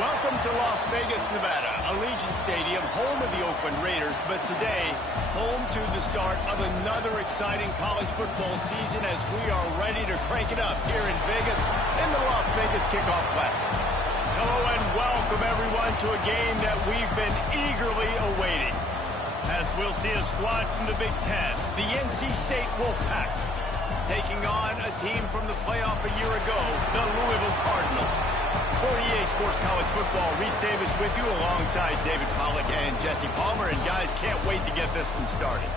Welcome to Las Vegas, Nevada, Allegiant Stadium, home of the Oakland Raiders, but today, home to the start of another exciting college football season as we are ready to crank it up here in Vegas in the Las Vegas Kickoff Classic. Hello and welcome everyone to a game that we've been eagerly awaiting. As we'll see a squad from the Big Ten, the NC State Wolfpack, taking on a team from the playoff a year ago, the Louisville Cardinals. For EA Sports College Football, Reese Davis with you alongside David Pollack and Jesse Palmer. And guys, can't wait to get this one started.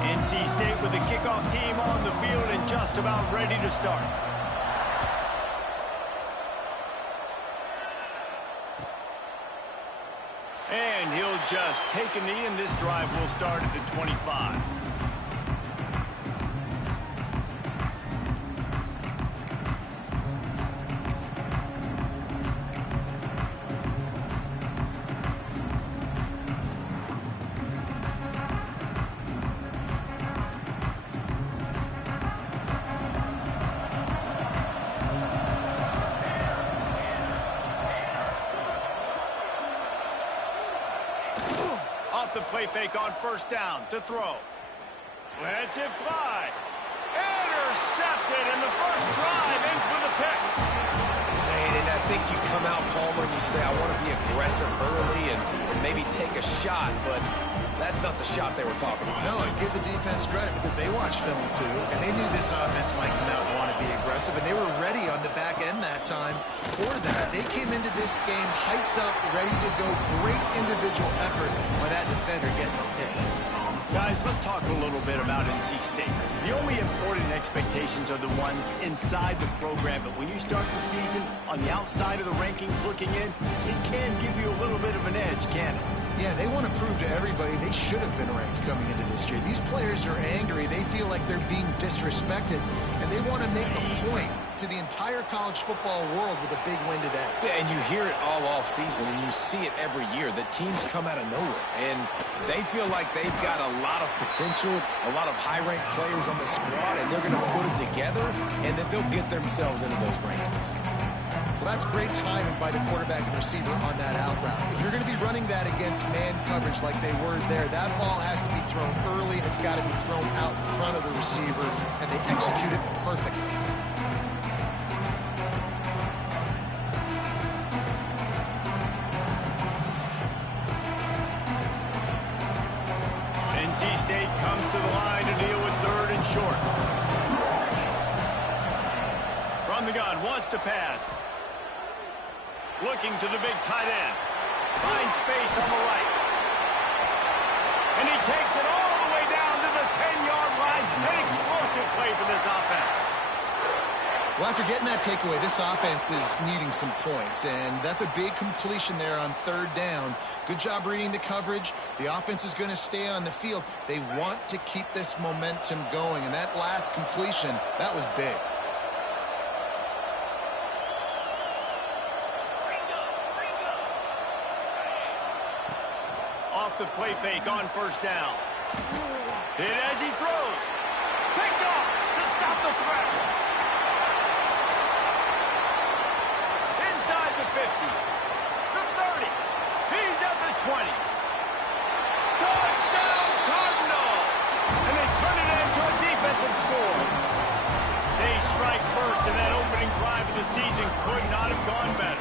NC State with the kickoff team on the field and just about ready to start. And he'll just take a knee, and this drive will start at the 25. Off the play fake on first down to throw. Lets it fly. Intercepted, and the first drive ends with a pick. Man, and I think you come out, Palmer, and you say, I want to be aggressive early and maybe take a shot, but that's not the shot they were talking about. No, and give the defense credit because they watched film too, and they knew this offense might come out and want to be aggressive, and they were ready on the back end that time for that. They came into this game hyped up, ready to go. Great individual effort by that defender getting the pick. Guys, let's talk a little bit about NC State. The only important expectations are the ones inside the program, but when you start the season on the outside of the rankings looking in, it can give you a little bit of an edge, can it? Yeah, they want to prove to everybody they should have been ranked coming into this year. These players are angry. They feel like they're being disrespected, and they want to make a point to the entire college football world with a big win today. Yeah, and you hear it all season, and you see it every year. The teams come out of nowhere, and they feel like they've got a lot of potential, a lot of high-ranked players on the squad, and they're going to put it together, and then they'll get themselves into those rankings. Well, that's great timing by the quarterback and receiver on that out route. If you're going to be running that against man coverage like they were there, that ball has to be thrown early, and it's got to be thrown out in front of the receiver, and they execute it perfectly. NC State comes to the line to deal with third and short. From the gun, wants to pass. Looking to the big tight end. Finds space on the right. And he takes it all the way down to the 10-yard line. An explosive play for this offense. Well, after getting that takeaway, this offense is needing some points, and that's a big completion there on third down. Good job reading the coverage. The offense is going to stay on the field. They want to keep this momentum going, and that last completion, that was big. Off the play fake on first down. Hit as he throws. Picked off to stop the threat. Inside the 50. The 30. He's at the 20. Touchdown Cardinals! And they turn it into a defensive score. They strike first, and that opening drive of the season could not have gone better.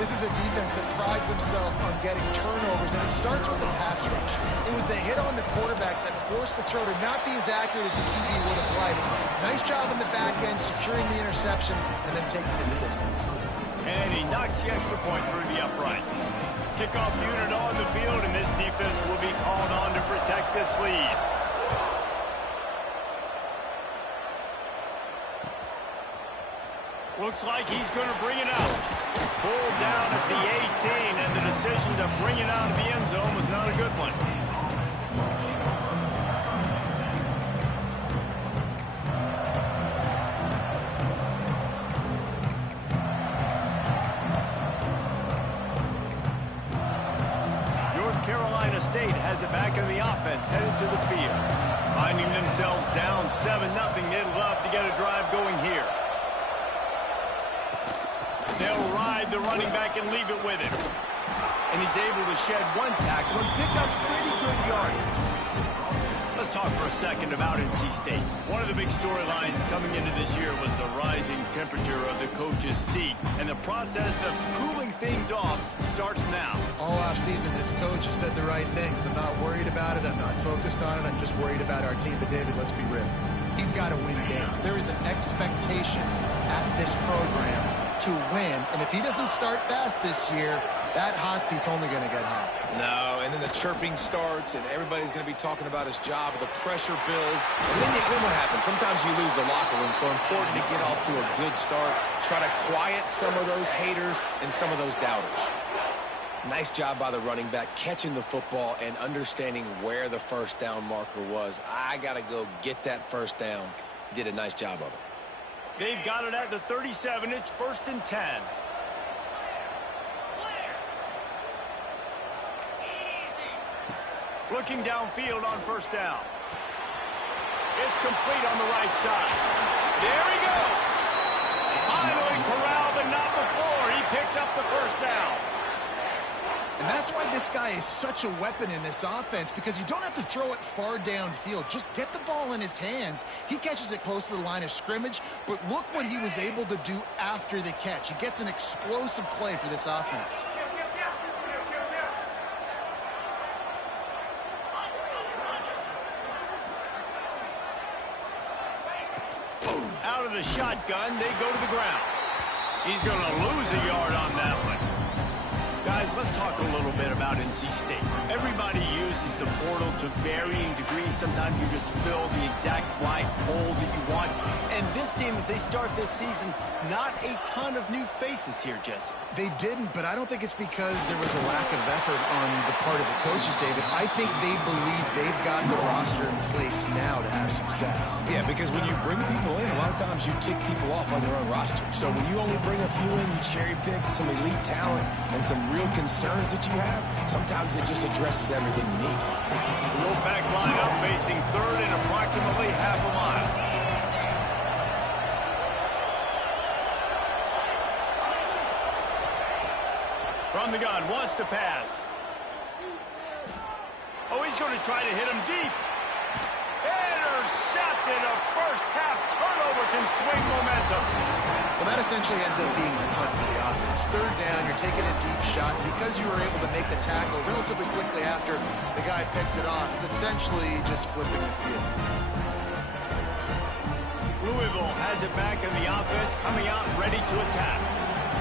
This is a defense that prides themselves on getting turnovers, and it starts with the pass rush. It was the hit on the quarterback that forced the throw to not be as accurate as the QB would have liked. Nice job on the back end, securing the interception, and then taking it the distance. And he knocks the extra point through the uprights. Kickoff unit on the field, and this defense will be called on to protect this lead. Looks like he's going to bring it out. Pulled down at the 18, and the decision to bring it out of the end zone was not a good one. has it back in the offense, headed to the field. Finding themselves down 7-0, they'd love to get a drive going here. They'll ride the running back and leave it with him. And he's able to shed one tackle and pick up pretty good yardage. Let's talk for a second about NC State. One of the big storylines coming into this year was the rising temperature of the coach's seat. And the process of cooling things off starts now. All offseason, this coach has said the right things. I'm not worried about it. I'm not focused on it. I'm just worried about our team. But, David, let's be real. He's got to win games. There is an expectation at this program to win. And if he doesn't start fast this year, that hot seat's only going to get hot. No, and then the chirping starts, and everybody's going to be talking about his job. The pressure builds, and then what happens? Sometimes you lose the locker room, so important to get off to a good start. Try to quiet some of those haters and some of those doubters. Nice job by the running back, catching the football and understanding where the first down marker was. I got to go get that first down. He did a nice job of it. They've got it at the 37. It's 1st and 10. Looking downfield on first down. It's complete on the right side. There he goes. Finally corralled, but not before. He picks up the first down. And that's why this guy is such a weapon in this offense, because you don't have to throw it far downfield. Just get the ball in his hands. He catches it close to the line of scrimmage, but look what he was able to do after the catch. He gets an explosive play for this offense. Out of the shotgun, they go to the ground. He's going to lose a yard on that one. Guys, let's talk a little bit about NC State. Everybody uses the portal to varying degrees. Sometimes you just fill the exact right hole that you want. And this team, as they start this season, not a ton of new faces here, Jesse. They didn't, but I don't think it's because there was a lack of effort on the part of the coaches, David. I think they believe they've got the roster in place now to have success. Yeah, because when you bring people in, a lot of times you tick people off on your own roster. So when you only bring a few in, you cherry pick some elite talent and some real concerns that you have, sometimes it just addresses everything you need. The Wolfpack line up facing third and approximately half a mile. From the gun, wants to pass. Oh, he's going to try to hit him deep. Intercepted. A first-half turnover can swing momentum. Well, that essentially ends up being a punt for the offense. Third down, you're taking a deep shot. Because you were able to make the tackle relatively quickly after the guy picked it off, it's essentially just flipping the field. Louisville has it back in the offense, coming out ready to attack.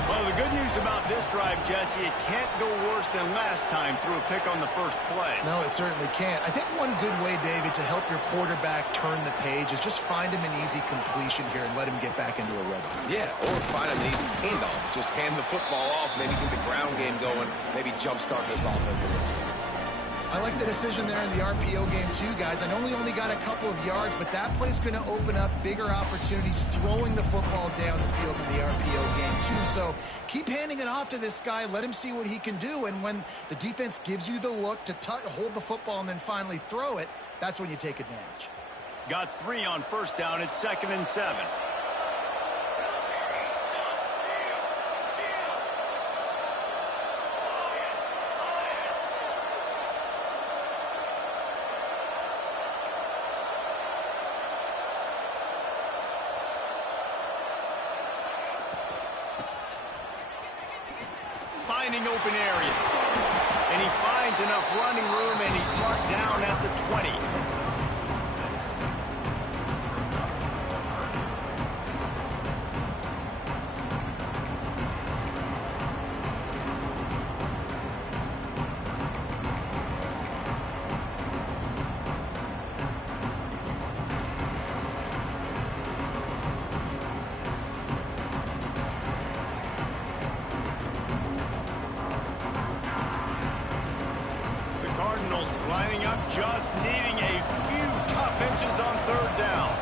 Well, the good news about this drive, Jesse, it can't go worse than last time through a pick on the first play. No, it certainly can't. I think one good way, David, to help your quarterback turn the page is just find him an easy completion here and let him get back into a rhythm. Yeah, or find him an easy handoff. Just hand the football off, maybe get the ground game going, maybe jumpstart this offense a little bit. I like the decision there in the RPO game too, guys. I know he only got a couple of yards, but that play's going to open up bigger opportunities throwing the football down the field in the RPO game too. So keep handing it off to this guy. Let him see what he can do. And when the defense gives you the look to hold the football and then finally throw it, that's when you take advantage. Got 3 on first down. It's 2nd and 7. Finding open areas. And he finds enough running room, and he's marked down at the 20. Cardinals lining up, just needing a few tough inches on third down.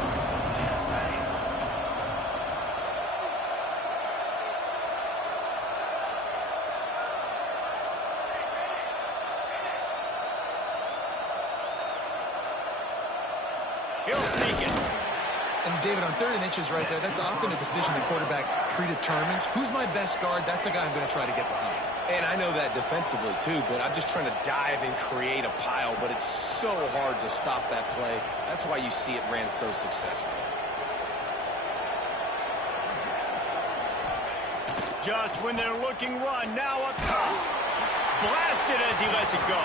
He'll sneak it. And David, on 3rd and inches right there, that's often a decision the quarterback predetermines. Who's my best guard? That's the guy I'm going to try to get behind. And I know that defensively, too, but I'm just trying to dive and create a pile, but it's so hard to stop that play. That's why you see it ran so successfully. Just when they're looking run, now up top. Blasted as he lets it go.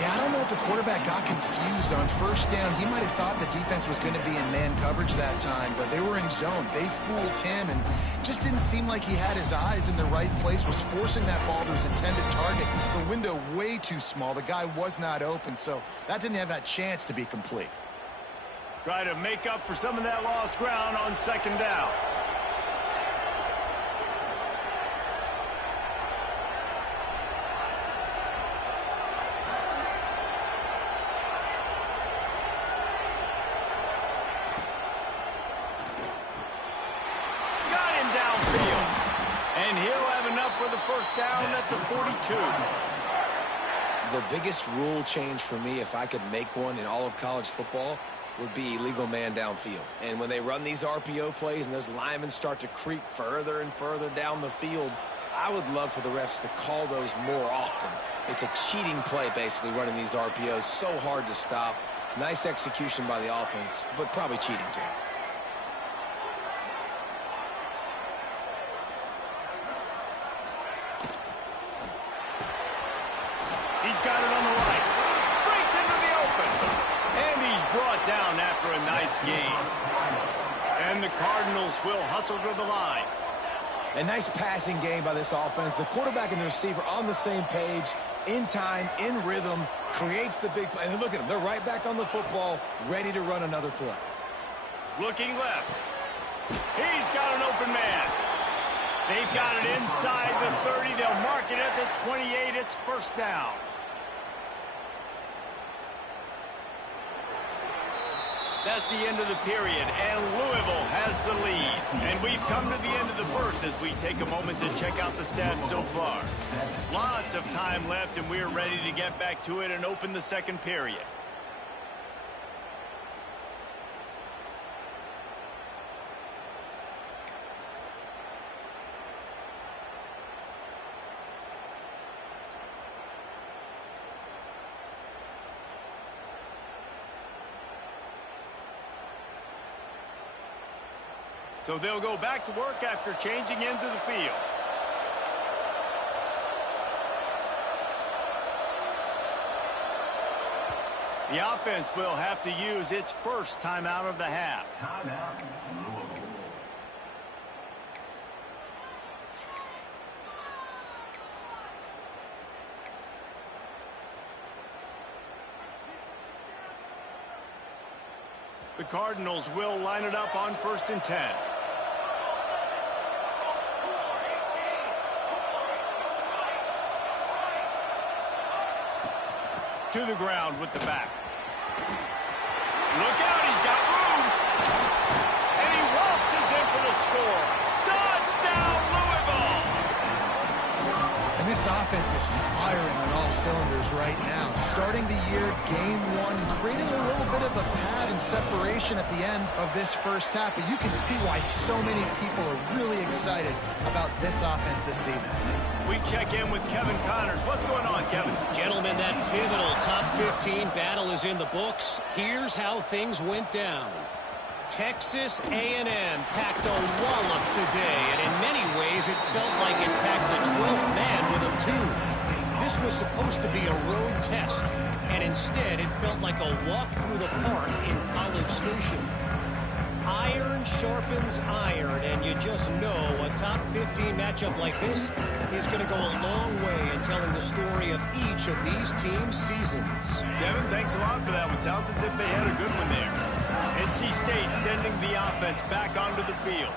Yeah, I don't know if the quarterback got confused on 1st down. He might have thought the defense was going to be in man coverage that time, but they were in zone. They fooled him and just didn't seem like he had his eyes in the right place, was forcing that ball to his intended target. The window way too small. The guy was not open, so that didn't have that chance to be complete. Try to make up for some of that lost ground on 2nd down. And he'll have enough for the 1st down at the 42. The biggest rule change for me, if I could make one in all of college football, would be illegal man downfield. And when they run these RPO plays and those linemen start to creep further and further down the field, I would love for the refs to call those more often. It's a cheating play, basically, running these RPOs. So hard to stop. Nice execution by the offense, but probably cheating too. He's got it on the right. Breaks into the open. And he's brought down after a nice gain. And the Cardinals will hustle to the line. A nice passing game by this offense. The quarterback and the receiver on the same page, in time, in rhythm, creates the big play. And look at them. They're right back on the football, ready to run another play. Looking left. He's got an open man. They've got it inside the 30. They'll mark it at the 28. It's 1st down. That's the end of the period, and Louisville has the lead. And we've come to the end of the 1st as we take a moment to check out the stats so far. Lots of time left, and we're ready to get back to it and open the 2nd period. So they'll go back to work after changing into the field. The offense will have to use its 1st timeout of the half. The Cardinals will line it up on 1st and 10. To the ground with the back. Look out, he's got room. And he waltzes in for the score. Touchdown, Louisville! And this offense is firing on all cylinders right now. Starting the year, game 1, creating a little bit of a pad and separation at the end of this 1st half. But you can see why so many people are really excited about this offense this season. We check in with Kevin Connors. What's going on, Kevin? Gentlemen, that pivotal top 15 battle is in the books. Here's how things went down. Texas A&M packed a wallop today, and in many ways it felt like it packed the 12th man with them too. This was supposed to be a road test, and instead it felt like a walk through the park in College Station. Iron sharpens iron, and you just know a top 15 matchup like this is going to go a long way in telling the story of each of these teams' seasons. Kevin, thanks a lot for that one. Sounds as if they had a good one there. NC State sending the offense back onto the field.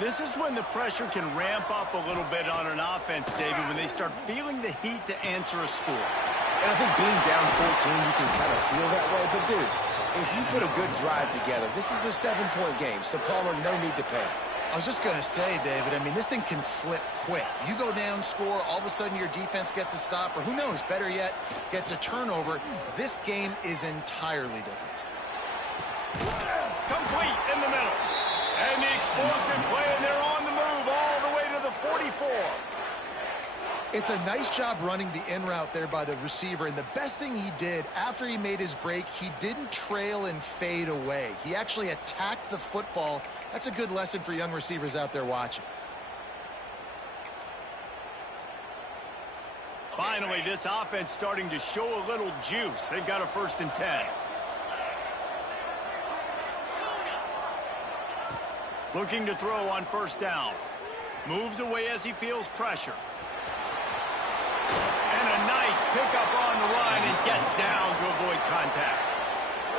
This is when the pressure can ramp up a little bit on an offense, David, when they start feeling the heat to answer a score. And I think being down 14, you can kind of feel that way. But, dude, if you put a good drive together, this is a 7-point game, so Palmer, no need to panic. I was just going to say, David, I mean, this thing can flip quick. You go down, score, all of a sudden your defense gets a stop, or who knows, better yet, gets a turnover. This game is entirely different. Complete in the middle. And the explosive play, and they're on the move all the way to the 44. It's a nice job running the in route there by the receiver, and the best thing he did after he made his break, he didn't trail and fade away. He actually attacked the football. That's a good lesson for young receivers out there watching. Finally, this offense starting to show a little juice. They've got a 1st and 10. Looking to throw on 1st down. Moves away as he feels pressure. And a nice pickup on the run and gets down to avoid contact.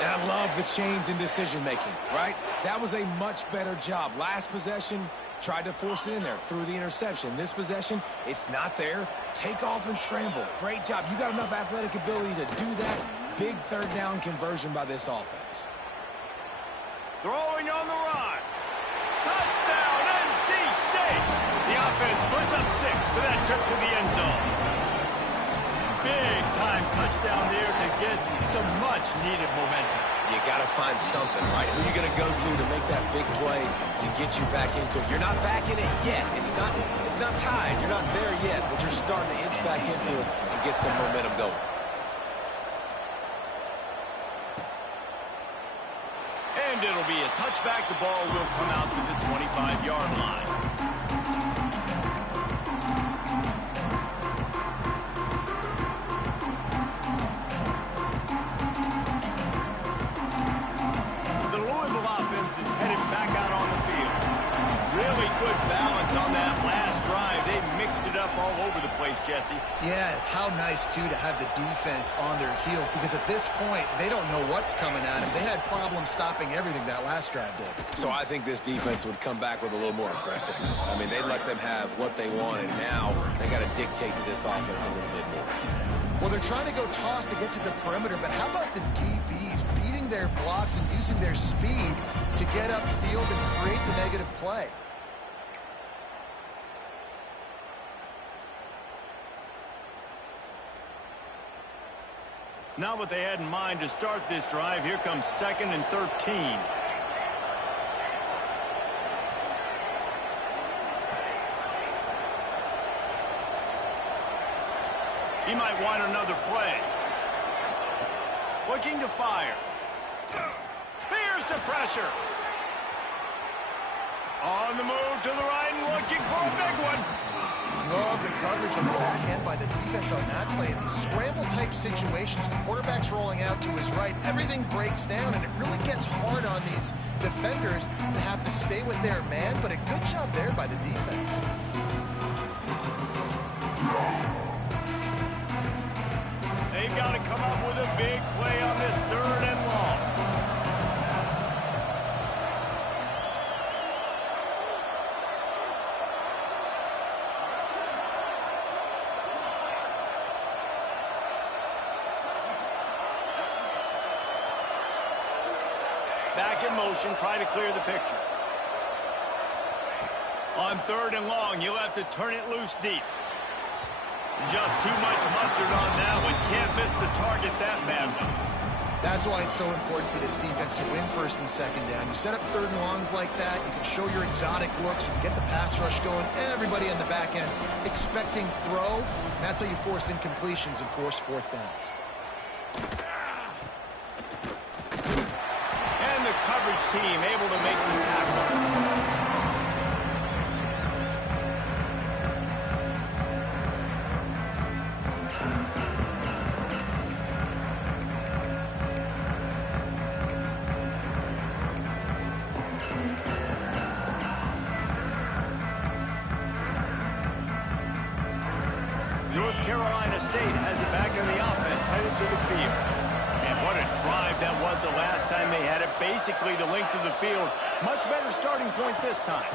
And I love the change in decision-making, right? That was a much better job. Last possession, tried to force it in there through the interception. This possession, it's not there. Take off and scramble. Great job. You got enough athletic ability to do that. Big 3rd down conversion by this offense. Throwing on the run. Touchdown, NC State. The offense puts up 6 for that trip to the end zone. Big time touchdown there to get some much needed momentum. You got to find something, right? Who are you going to go to make that big play to get you back into it? You're not back in it yet. It's not tied. You're not there yet, but you're starting to inch back into it and get some momentum going. And it'll be a touchback. The ball will come out to the 25-yard line. The Louisville offense is headed back out on the field. Really good balance on that last drive. They mixed it up all over the place, Jesse. Yeah, how nice, too, to have the defense on their heels, because at this point, they don't know what's coming at them. They had problems stopping everything that last drive did. So I think this defense would come back with a little more aggressiveness. I mean, they let them have what they want, and now they got to dictate to this offense a little bit more. Well, they're trying to go toss to get to the perimeter, but how about the DBs beating their blocks and using their speed to get upfield and create the negative play? Not what they had in mind to start this drive. Here comes 2nd and 13. He might want another play. Looking to fire. Here's the pressure. On the move to the right and looking for a big one. Love the coverage on the back end by the defense on that play. In these scramble-type situations, the quarterback's rolling out to his right. Everything breaks down, and it really gets hard on these defenders to have to stay with their man, but a good job there by the defense. They've got to come up with a big play on this 3rd and long. Back in motion, try to clear the picture. On 3rd and long, you'll have to turn it loose deep. Just too much mustard on that one. Can't miss the target that badly. That's why it's so important for this defense to win 1st and 2nd down. You set up 3rd and longs like that, you can show your exotic looks, you can get the pass rush going, everybody on the back end expecting throw, and that's how you force incompletions and force 4th downs. And the coverage team able to make the tackle. North Carolina State has it back in the offense, headed to the field. And what a drive that was the last time they had it. Basically the length of the field. Much better starting point this time.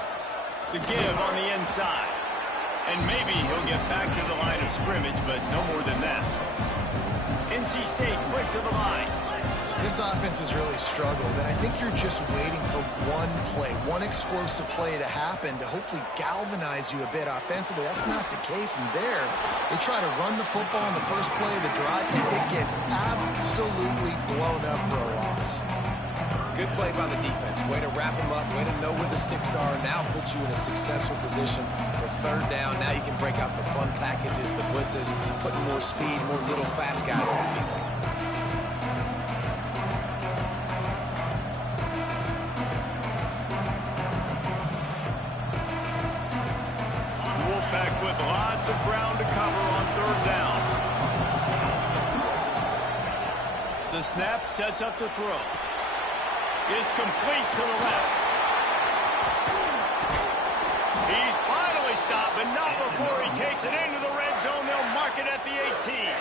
The give on the inside. And maybe he'll get back to the line of scrimmage, but no more than that. NC State quick to the line. This offense has really struggled, and I think you're just waiting for one play, one explosive play to happen to hopefully galvanize you a bit offensively. That's not the case, and there, they try to run the football on the first play of the drive, and it gets absolutely blown up for a loss. Good play by the defense. Way to wrap them up, way to know where the sticks are. Now put you in a successful position for third down. Now you can break out the fun packages, the blitzes, putting more speed, more little fast guys in the field. Wolfpack with lots of ground to cover on third down. The snap sets up the throw. It's complete to the left. He's finally stopped, but not before he takes it into the red zone. They'll mark it at the 18.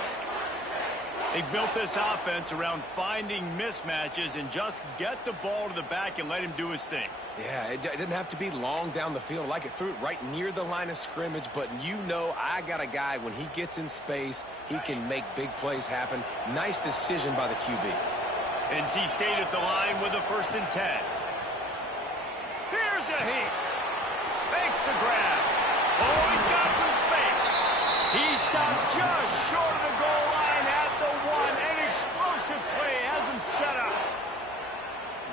They've built this offense around finding mismatches and just get the ball to the back and let him do his thing. Yeah, it didn't have to be long down the field. Like it threw it right near the line of scrimmage, but you know I got a guy, when he gets in space, he can make big plays happen. Nice decision by the QB. NC State at the line with a 1st and 10. Here's a hit. Makes the grab. Oh, he's got some space. He stopped just short of the goal line at the 1. An explosive play has him set up.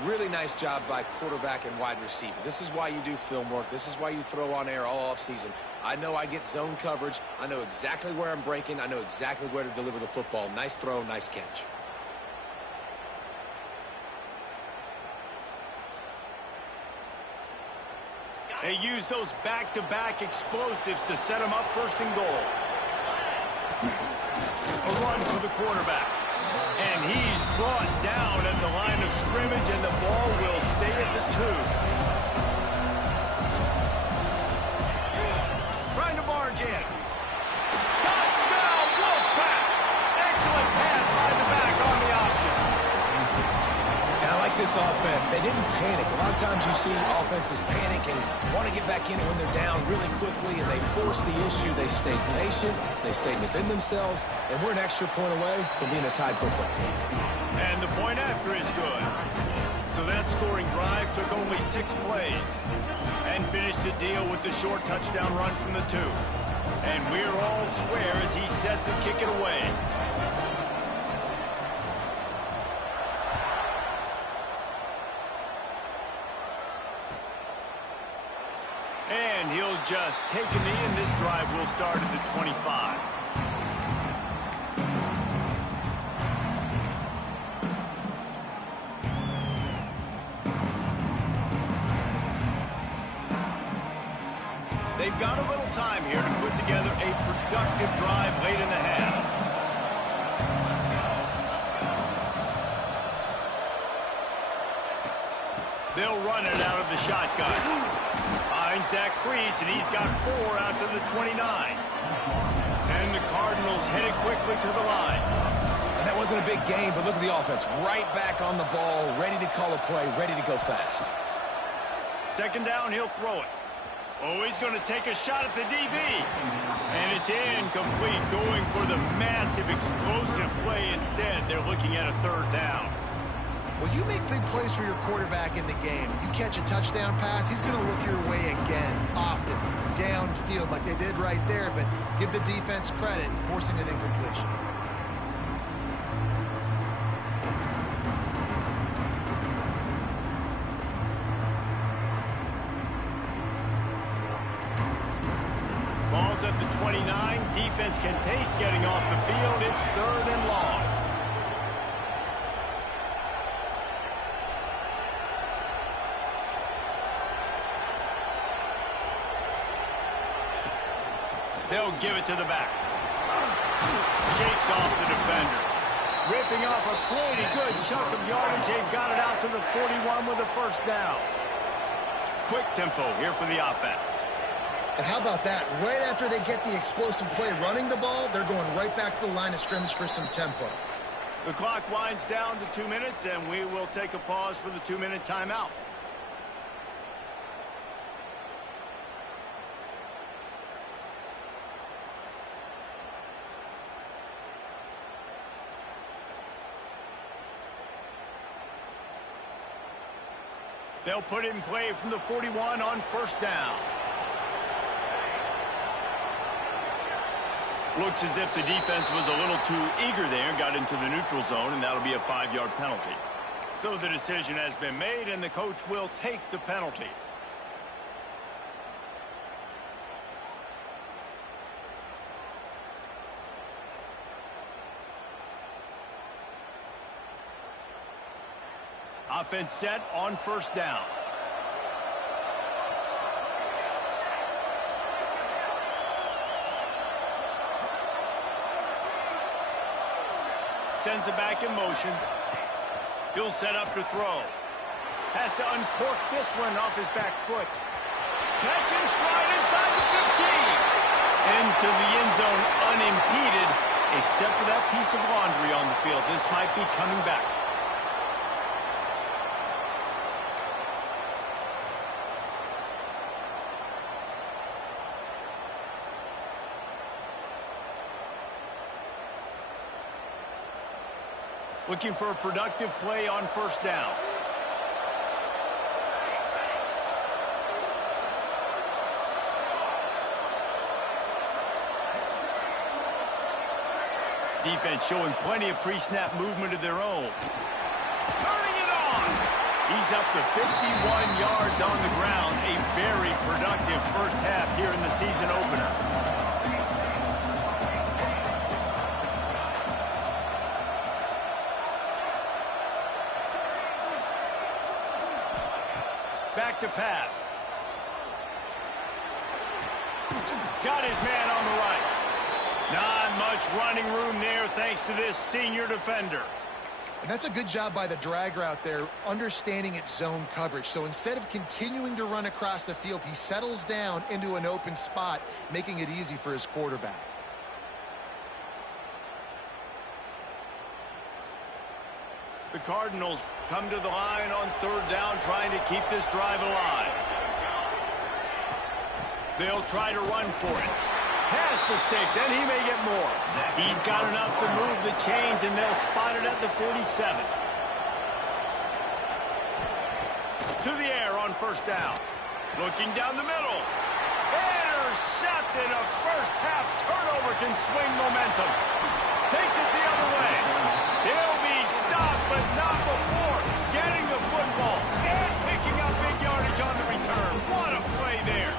Really nice job by quarterback and wide receiver. This is why you do film work. This is why you throw on air all offseason. I know I get zone coverage. I know exactly where I'm breaking. I know exactly where to deliver the football. Nice throw, nice catch. They use those back-to-back explosives to set him up 1st and goal. A run for the quarterback. And he's brought down at the line of scrimmage, and the ball will stay at the 2. Trying to barge in. Touchdown, Wolfpack! Excellent pass by the back on the option. And I like this offense. They didn't panic. A lot of times you see offenses panic and want to get back in it when they're down really quickly, and they force the issue. They stayed patient. They stayed within themselves, and we're an extra point away from being a tied football game. And the point after is good. So that scoring drive took only 6 plays and finished the deal with the short touchdown run from the 2. And we're all square as he's set to kick it away. And he'll just take a knee, and this drive will start at the 25. They've got a little time here to put together a productive drive late in the half. They'll run it out of the shotgun. Finds that crease, and he's got 4 out to the 29. And the Cardinals headed quickly to the line. And that wasn't a big game, but look at the offense. Right back on the ball, ready to call a play, ready to go fast. 2nd down, he'll throw it. Oh, he's going to take a shot at the DB. And it's incomplete, going for the massive explosive play instead. They're looking at a 3rd down. Well, you make big plays for your quarterback in the game. You catch a touchdown pass, he's going to look your way again, often, downfield like they did right there, but give the defense credit, forcing an incompletion. Ball's at the 29. Defense can taste getting off the field. It's 3rd and long. They'll give it to the back. Shakes off the defender. Ripping off a pretty good chunk of yardage. They've got it out to the 41 with a 1st down. Quick tempo here for the offense. And how about that? Right after they get the explosive play running the ball, they're going right back to the line of scrimmage for some tempo. The clock winds down to 2 minutes, and we will take a pause for the 2-minute timeout. They'll put it in play from the 41 on 1st down. Looks as if the defense was a little too eager there, got into the neutral zone, and that'll be a 5-yard penalty. So the decision has been made, and the coach will take the penalty. Offense set on first down. Sends it back in motion. He'll set up to throw. Has to uncork this one off his back foot. Catch and stride inside the 15. Into the end zone unimpeded, except for that piece of laundry on the field. This might be coming back. Looking for a productive play on first down. Defense showing plenty of pre-snap movement of their own. Turning it on. He's up to 51 yards on the ground. A very productive first half here in the season opener. Back to pass. Got his man on the right. Not much running room there thanks to this senior defender. And that's a good job by the drag route there, understanding its zone coverage. So instead of continuing to run across the field, he settles down into an open spot, making it easy for his quarterback. The Cardinals come to the line on third down, trying to keep this drive alive. They'll try to run for it. Past the sticks, and he may get more. He's got enough to move the chains, and they'll spot it at the 47. To the air on first down. Looking down the middle. Intercepted. A first-half turnover can swing momentum. Takes it the other way. He'll be stopped, but not before getting the football and picking up big yardage on the return. What a play there.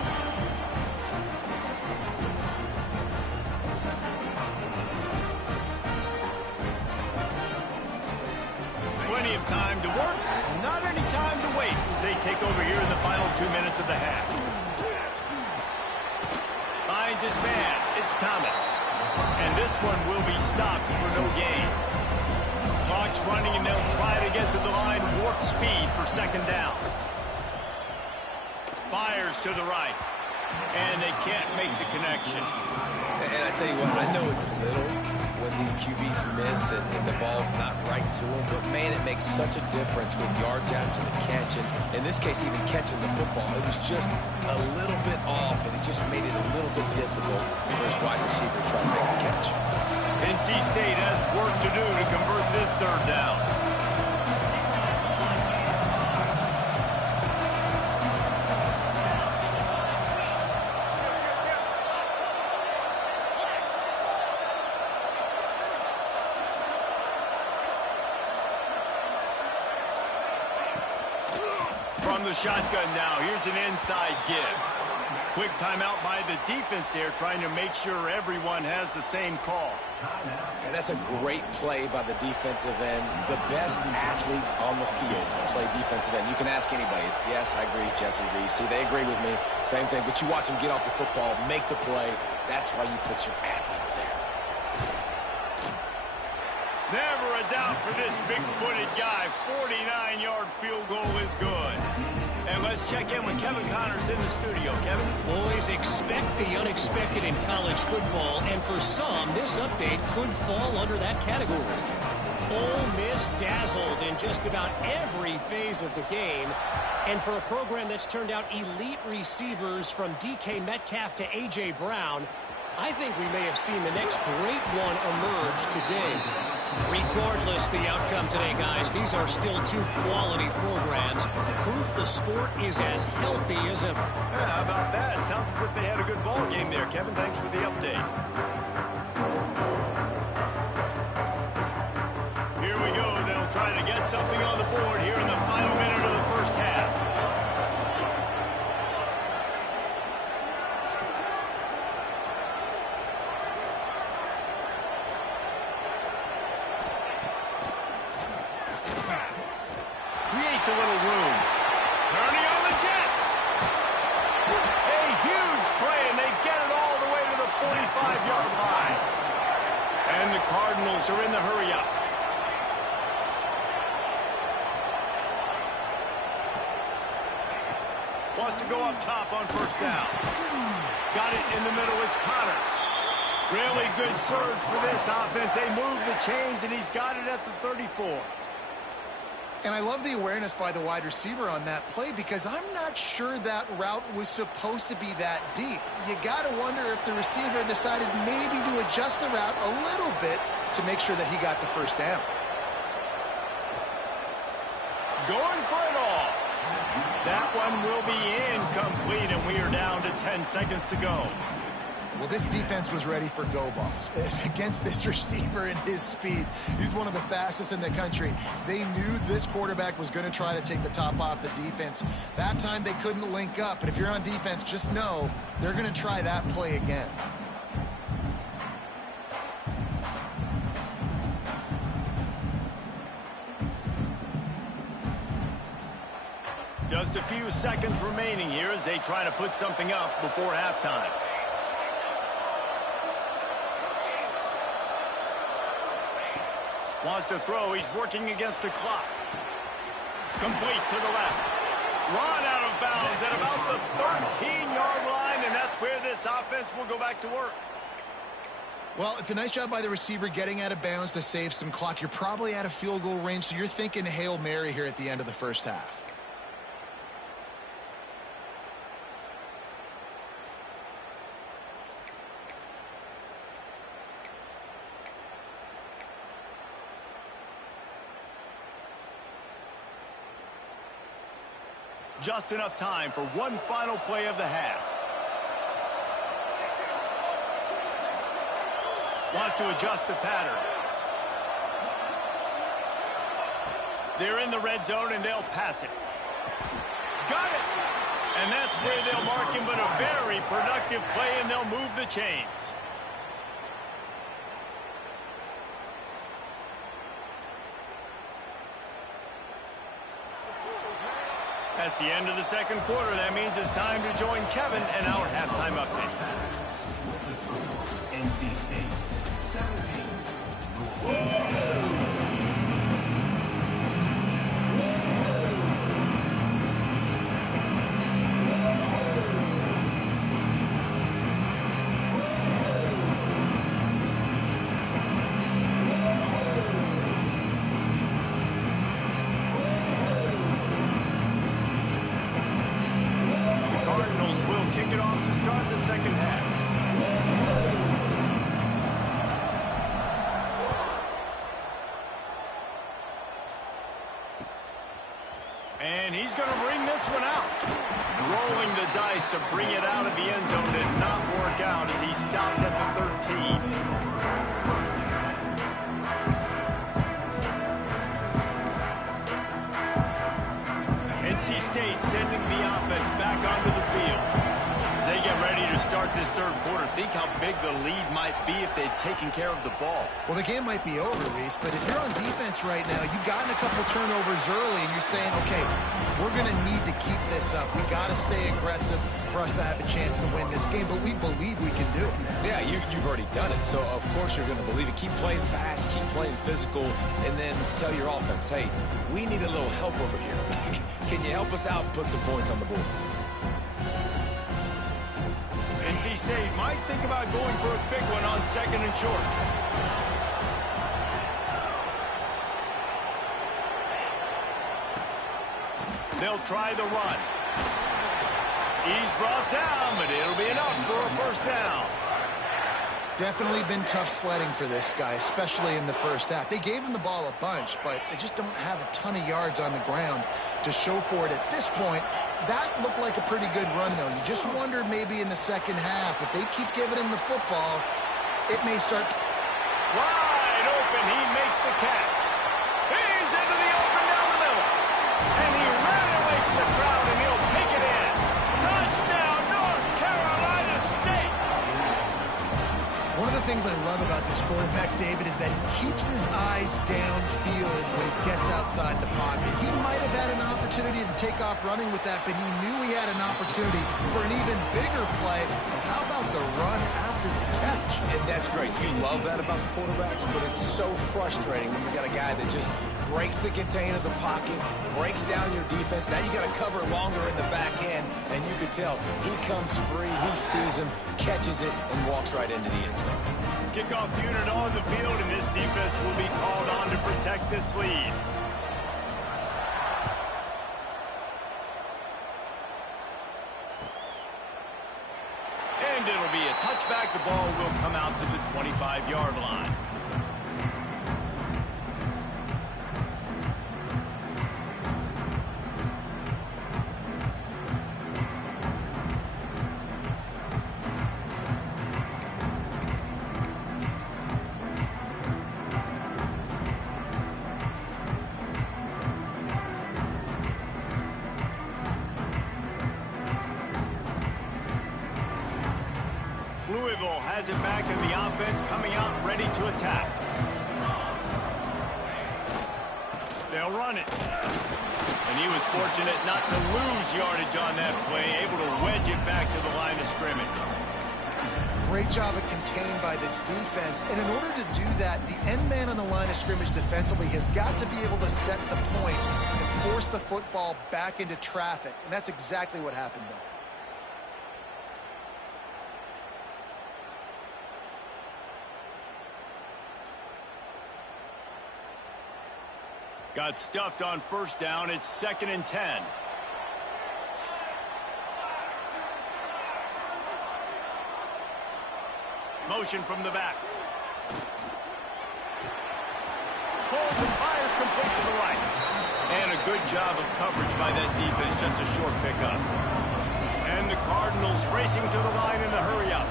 Plenty of time to work, not any time to waste as they take over here in the final 2 minutes of the half. Finds his man. It's Thomas. And this one will be stopped for no gain. Clock's running, and they'll try to get to the line warp speed for second down. Fires to the right. And they can't make the connection. And I tell you what, I know it's little when these QBs miss and the ball's not right to them, but man, it makes such a difference with yards after the catch. And in this case, even catching the football, it was just a little bit off, and it just made it a little bit difficult for his wide receiver to try to make the catch. NC State has work to do to convert this third down. From the shotgun now, here's an inside give. Quick timeout by the defense there, trying to make sure everyone has the same call. And that's a great play by the defensive end. The best athletes on the field play defensive end. You can ask anybody. Yes, I agree, Jesse Reese. See, they agree with me. Same thing. But you watch them get off the football, make the play. That's why you put your athletes there. Never a doubt for this big-footed guy. 49-yard field goal is good. And let's check in with Kevin Connors in the studio. Kevin? Boys, expect the unexpected in college football, and for some, this update could fall under that category. Ole Miss dazzled in just about every phase of the game, and for a program that's turned out elite receivers from DK Metcalf to A.J. Brown, I think we may have seen the next great one emerge today. Regardless the outcome today, guys, these are still two quality programs. Proof the sport is as healthy as ever. Yeah, how about that? It sounds as if they had a good ball game there. Kevin, thanks for the update. Here we go. They'll try to get get something on the board here in the final minute of the first half. Creates a little room. Turning on the Jets. A huge play, and they get it all the way to the 45-yard line. And the Cardinals are in the hurry-up. Wants to go up top on first down. Got it in the middle. It's Connors. Really good surge for this offense. They move the chains, and he's got it at the 34. And I love the awareness by the wide receiver on that play because I'm not sure that route was supposed to be that deep. You got to wonder if the receiver decided maybe to adjust the route a little bit to make sure that he got the first down. Going for it all. That one will be incomplete, and we are down to 10 seconds to go. Well, this defense was ready for go balls. Against this receiver and his speed, he's one of the fastest in the country. They knew this quarterback was going to try to take the top off the defense. That time they couldn't link up, but if you're on defense, just know they're going to try that play again. Just a few seconds remaining here as they try to put something up before halftime. Wants to throw. He's working against the clock. Complete to the left. Run out of bounds at about the 13-yard line, and that's where this offense will go back to work. Well, it's a nice job by the receiver getting out of bounds to save some clock. You're probably out of field goal range, so you're thinking Hail Mary here at the end of the first half. Just enough time for one final play of the half. Wants to adjust the pattern. They're in the red zone, and they'll pass it. Got it! And that's where they'll mark him, but a very productive play, and they'll move the chains. That's the end of the second quarter. That means it's time to join Kevin in our halftime update. NC State 17. And he's going to bring this one out. Rolling the dice to bring it out of the end zone did not work out as he stopped at the 13. NC State sending the offense back onto the field. As they get ready to start this third quarter, think how big the lead might be if they'd taken care of the ball. Well, the game might be over, Reese, but if you're on defense right now, you've gotten a couple turnovers early, and you're saying, okay, we're going to need to keep this up. We got to stay aggressive for us to have a chance to win this game, but we believe we can do it. Yeah, you've already done it, so of course you're going to believe it. Keep playing fast, keep playing physical, and then tell your offense, hey, we need a little help over here. Can you help us out and put some points on the board? NC State might think about going for a big one on second and short. They'll try the run. He's brought down, but it'll be enough for a first down. Definitely been tough sledding for this guy, especially in the first half. They gave him the ball a bunch, but they just don't have a ton of yards on the ground to show for it at this point. That looked like a pretty good run, though. You just wonder maybe in the second half, if they keep giving him the football, it may start. Wide open, he makes the catch. He's into the open things I love about this quarterback, David, is that he keeps his eyes downfield when he gets outside the pocket. He might have had an opportunity to take off running with that, but he knew he had an opportunity for an even bigger play. And how about the run after the catch? And that's great. You love that about the quarterbacks, but it's so frustrating when you got a guy that just breaks the contain of the pocket, breaks down your defense. Now you got to cover longer in the back end, and you can tell he comes free, he sees him, catches it, and walks right into the end zone. Kickoff unit on the field, and this defense will be called on to protect this lead. And it'll be a touchback. The ball will come out to the 25-yard line. Louisville has it back in the offense, coming out ready to attack. They'll run it. And he was fortunate not to lose yardage on that play, able to wedge it back to the line of scrimmage. Great job of contained by this defense. And in order to do that, the end man on the line of scrimmage defensively has got to be able to set the point and force the football back into traffic. And that's exactly what happened there. Got stuffed on first down. It's 2nd and 10. Motion from the back. Holds and fires complete to the right. And a good job of coverage by that defense. Just a short pickup. And the Cardinals racing to the line in the hurry up.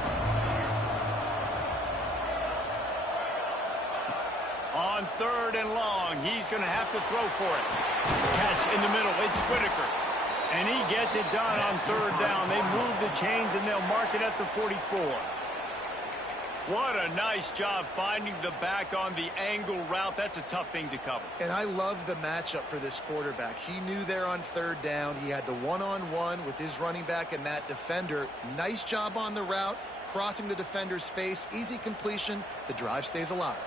On 3rd and long, he's going to have to throw for it. Catch in the middle, it's Whitaker. And he gets it done on 3rd down. They move the chains and they'll mark it at the 44. What a nice job finding the back on the angle route. That's a tough thing to cover. And I love the matchup for this quarterback. He knew there on 3rd down. He had the one-on-one with his running back and that defender. Nice job on the route, crossing the defender's face. Easy completion. The drive stays alive.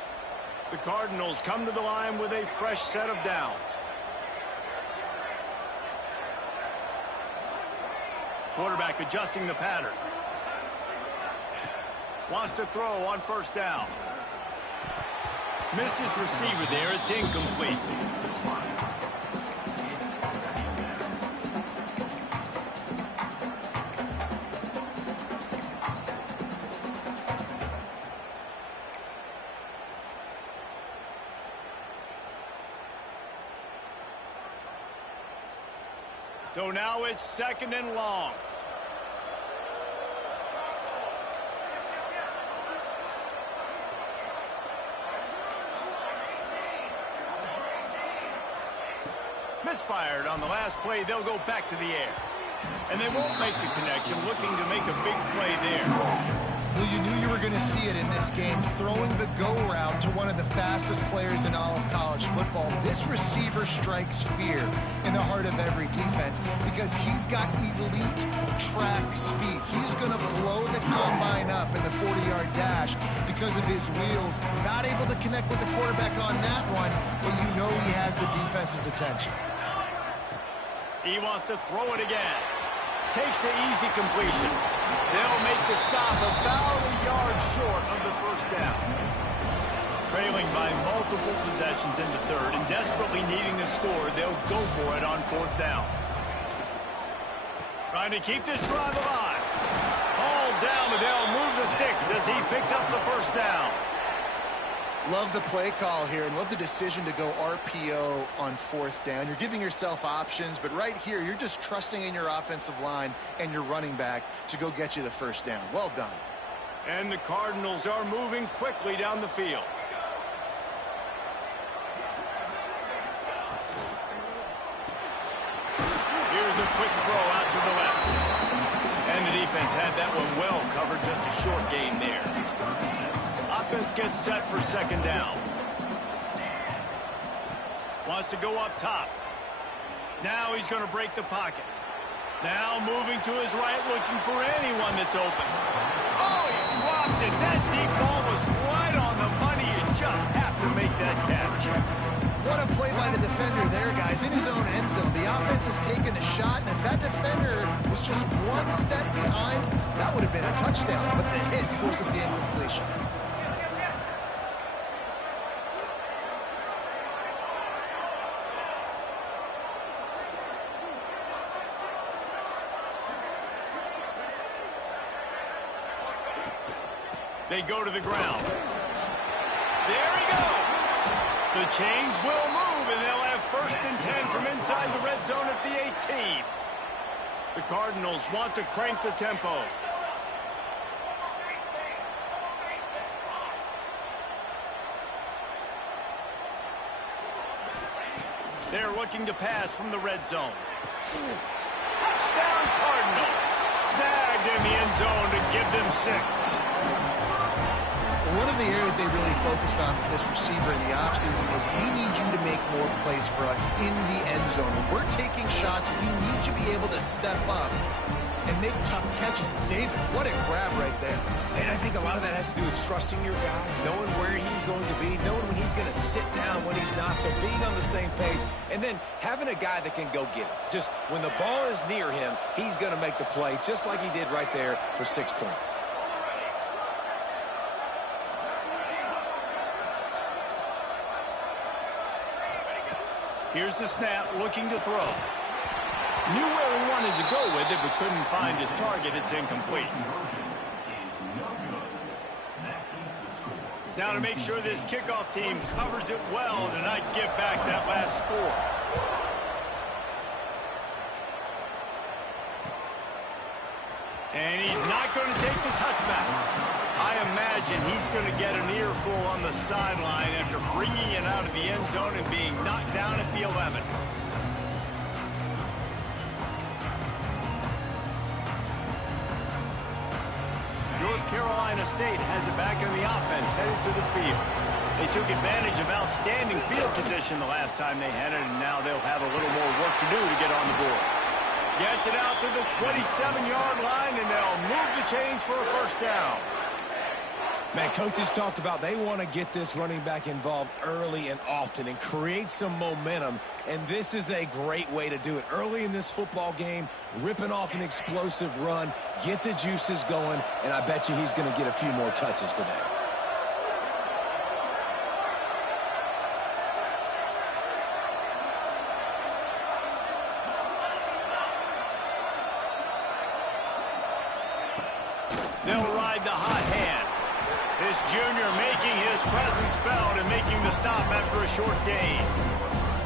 The Cardinals come to the line with a fresh set of downs. Quarterback adjusting the pattern. Wants to throw on 1st down. Missed his receiver there. It's incomplete. So now it's 2nd and long. Misfired on the last play. They'll go back to the air. And they won't make the connection, looking to make a big play there. Well, you knew you were going to see it in this game, throwing the go route to one of the fastest players in all of college football. This receiver strikes fear in the heart of every defense because he's got elite track speed. He's going to blow the combine up in the 40-yard dash because of his wheels. Not able to connect with the quarterback on that one, but you know he has the defense's attention. He wants to throw it again. Takes the easy completion. They'll make the stop about a yard short of the 1st down. Trailing by multiple possessions in the 3rd and desperately needing a score, they'll go for it on 4th down. Trying to keep this drive alive. Hauled down, but they'll move the sticks as he picks up the 1st down. Love the play call here and love the decision to go RPO on 4th down. You're giving yourself options, but right here, you're just trusting in your offensive line and your running back to go get you the 1st down. Well done. And the Cardinals are moving quickly down the field. Here's a quick throw out to the left. And the defense had that one well covered, just a short gain there. offense gets set for second down. Wants to go up top. Now he's going to break the pocket. Now moving to his right, looking for anyone that's open. Oh, he dropped it. That deep ball was right on the money. You just have to make that catch. What a play by the defender there, guys. In his own end zone, the offense has taken a shot, and if that defender was just one step behind, that would have been a touchdown, but the hit forces the incompletion. They go to the ground. There he goes. The chains will move, and they'll have 1st and 10 from inside the red zone at the 18. The Cardinals want to crank the tempo. They're looking to pass from the red zone. Touchdown Cardinals. Snagged in the end zone to give them 6. One of the areas they really focused on with this receiver in the offseason was we need you to make more plays for us in the end zone. When we're taking shots, we need you to be able to step up and make tough catches. David, what a grab right there. And I think a lot of that has to do with trusting your guy, knowing where he's going to be, knowing when he's going to sit down, when he's not, so being on the same page, and then having a guy that can go get him. Just when the ball is near him, he's going to make the play, just like he did right there for 6 points. Here's the snap, looking to throw. Knew where he wanted to go with it, but couldn't find his target. It's incomplete. Now to make sure this kickoff team covers it well to not give back that last score. And he's not going to take the touchback. I imagine he's going to get an earful on the sideline after bringing it out of the end zone and being knocked down at the 11. North Carolina State has it back in the offense, headed to the field. They took advantage of outstanding field position the last time they had it, and now they'll have a little more work to do to get on the board. Gets it out to the 27-yard line, and they'll move the chains for a 1st down. Man, coaches talked about they want to get this running back involved early and often and create some momentum, and this is a great way to do it. Early in this football game, ripping off an explosive run, get the juices going, and I bet you he's going to get a few more touches today. They'll ride the hot hand. This junior making his presence felt and making the stop after a short gain.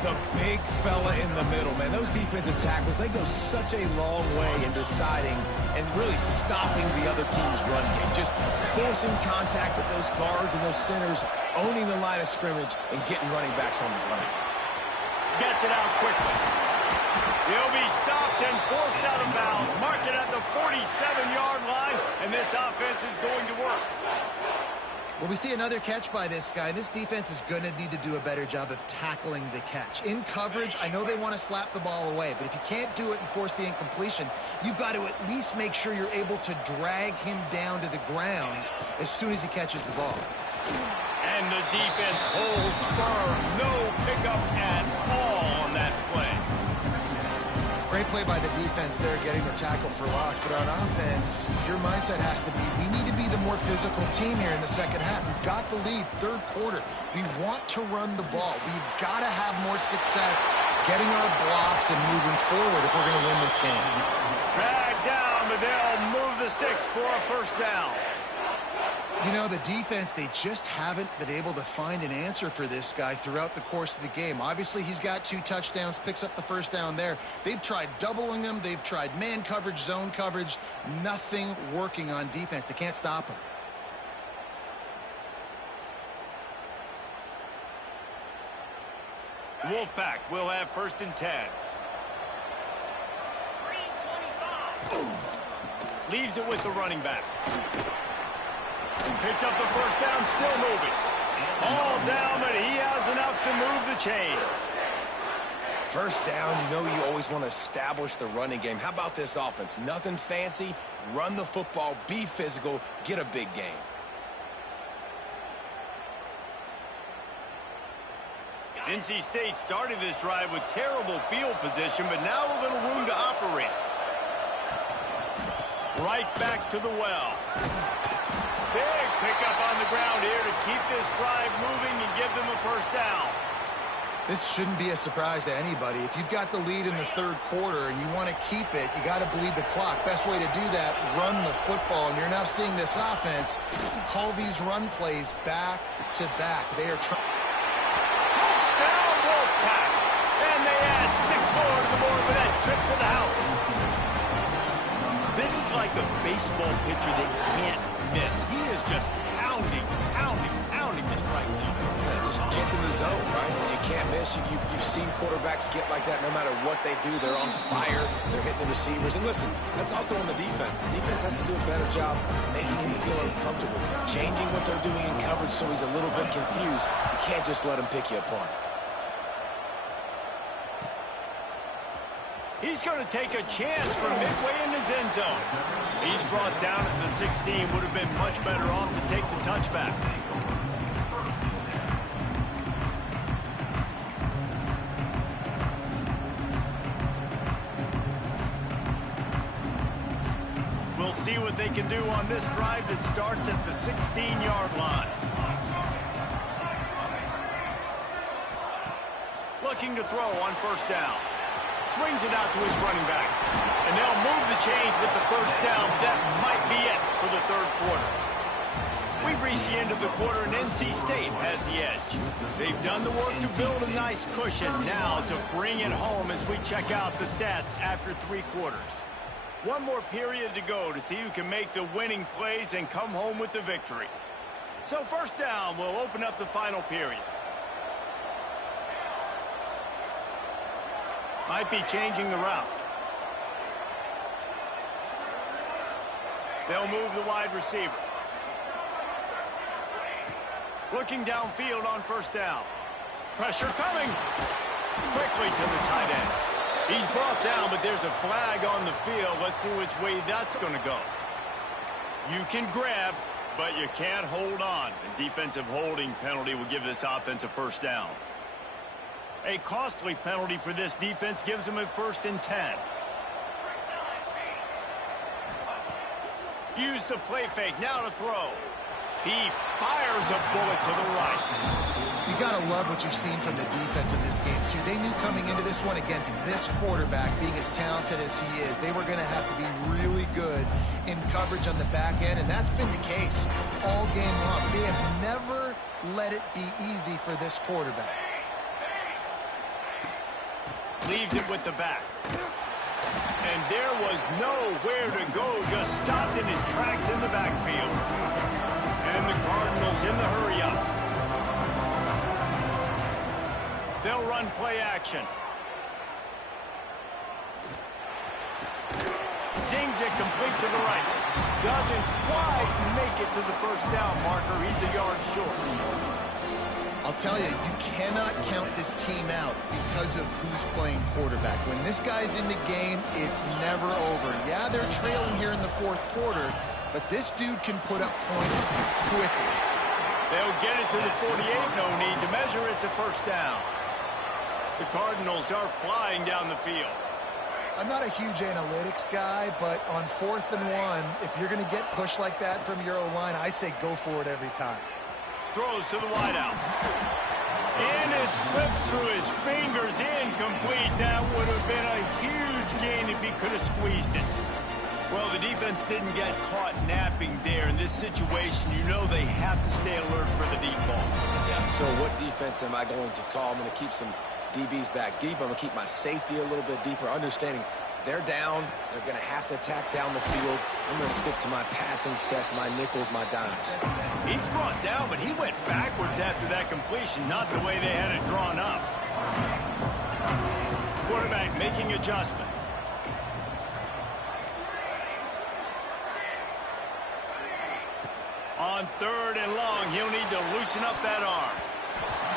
The big fella in the middle, man. Those defensive tackles, they go such a long way in deciding and really stopping the other team's run game. Just forcing contact with those guards and those centers, owning the line of scrimmage, and getting running backs on the ground. Gets it out quickly. He'll be stopped and forced out of bounds. Mark it at the 47-yard line, and this offense is going to work. Well, we see another catch by this guy. This defense is going to need to do a better job of tackling the catch. In coverage, I know they want to slap the ball away, but if you can't do it and force the incompletion, you've got to at least make sure you're able to drag him down to the ground as soon as he catches the ball. And the defense holds firm. No pickup at all on that play. Great play by the defense there, getting the tackle for loss. But on offense, your mindset has to be, we need to be the more physical team here in the second half. We've got the lead, 3rd quarter. We want to run the ball. We've got to have more success getting our blocks and moving forward if we're going to win this game. Dragged down, but they'll move the sticks for a 1st down. You know, the defense, they just haven't been able to find an answer for this guy throughout the course of the game. Obviously, he's got 2 touchdowns, picks up the 1st down there. They've tried doubling him. They've tried man coverage, zone coverage. Nothing working on defense. They can't stop him. Wolfpack will have 1st and 10. Leaves it with the running back. Picks up the first down, still moving. All down, but he has enough to move the chains. First down, you know you always want to establish the running game. How about this offense? Nothing fancy. Run the football, be physical, get a big gain. NC State started this drive with terrible field position, but now a little room to operate. Right back to the well. Big pickup on the ground here to keep this drive moving and give them a first down. This shouldn't be a surprise to anybody. If you've got the lead in the third quarter and you want to keep it, you got to bleed the clock. Best way to do that, run the football. And you're now seeing this offense call these run plays back to back. They are trying. Touchdown, Wolfpack. And they add 6 more to the board with that trip to the house. This is like a baseball pitcher that can't miss. He is just pounding the strike zone. It just gets in the zone, right? When you can't miss, you've seen quarterbacks get like that no matter what they do. They're on fire. They're hitting the receivers. And listen, that's also on the defense. The defense has to do a better job making him feel uncomfortable, changing what they're doing in coverage so he's a little bit confused. You can't just let him pick you apart. He's going to take a chance from midway in his end zone. He's brought down at the 16. Would have been much better off to take the touchback. We'll see what they can do on this drive that starts at the 16-yard line. Looking to throw on first down. Swings it out to his running back. And they'll move the chains with the first down. That might be it for the third quarter. We've reached the end of the quarter, and NC State has the edge. They've done the work to build a nice cushion. Now to bring it home as we check out the stats after 3 quarters. One more period to go to see who can make the winning plays and come home with the victory. So first down will open up the final period. Might be changing the route. They'll move the wide receiver. Looking downfield on first down. Pressure coming. Quickly to the tight end. He's brought down, but there's a flag on the field. Let's see which way that's going to go. You can grab, but you can't hold on. A defensive holding penalty will give this offense a first down. A costly penalty for this defense gives them a 1st and 10. Use the play fake, now to throw. He fires a bullet to the right. You got to love what you've seen from the defense in this game, too. They knew coming into this one against this quarterback, being as talented as he is, they were going to have to be really good in coverage on the back end, and that's been the case all game long. They have never let it be easy for this quarterback. Leaves it with the back. And there was nowhere to go, just stopped in his tracks in the backfield. And the Cardinals in the hurry-up. They'll run play action. Zings it complete to the right. Doesn't quite make it to the first down marker. He's a yard short. I'll tell you, you cannot count this team out because of who's playing quarterback. When this guy's in the game, it's never over. Yeah, they're trailing here in the 4th quarter, but this dude can put up points quickly. They'll get it to the 48, no need to measure it to first down. The Cardinals are flying down the field. I'm not a huge analytics guy, but on 4th and 1, if you're going to get pushed like that from your O-line, I say go for it every time. Throws to the wideout. And it slips through his fingers, incomplete. That would have been a huge gain if he could have squeezed it. Well, the defense didn't get caught napping there. In this situation, you know they have to stay alert for the deep ball. Yeah, so what defense am I going to call? I'm going to keep some DBs back deep. I'm going to keep my safety a little bit deeper, understanding they're down. They're going to have to attack down the field. I'm going to stick to my passing sets, my nickels, my dimes. He's brought down, but he went backwards after that completion, not the way they had it drawn up. Quarterback making adjustments. On On 3rd and long, he'll need to loosen up that arm.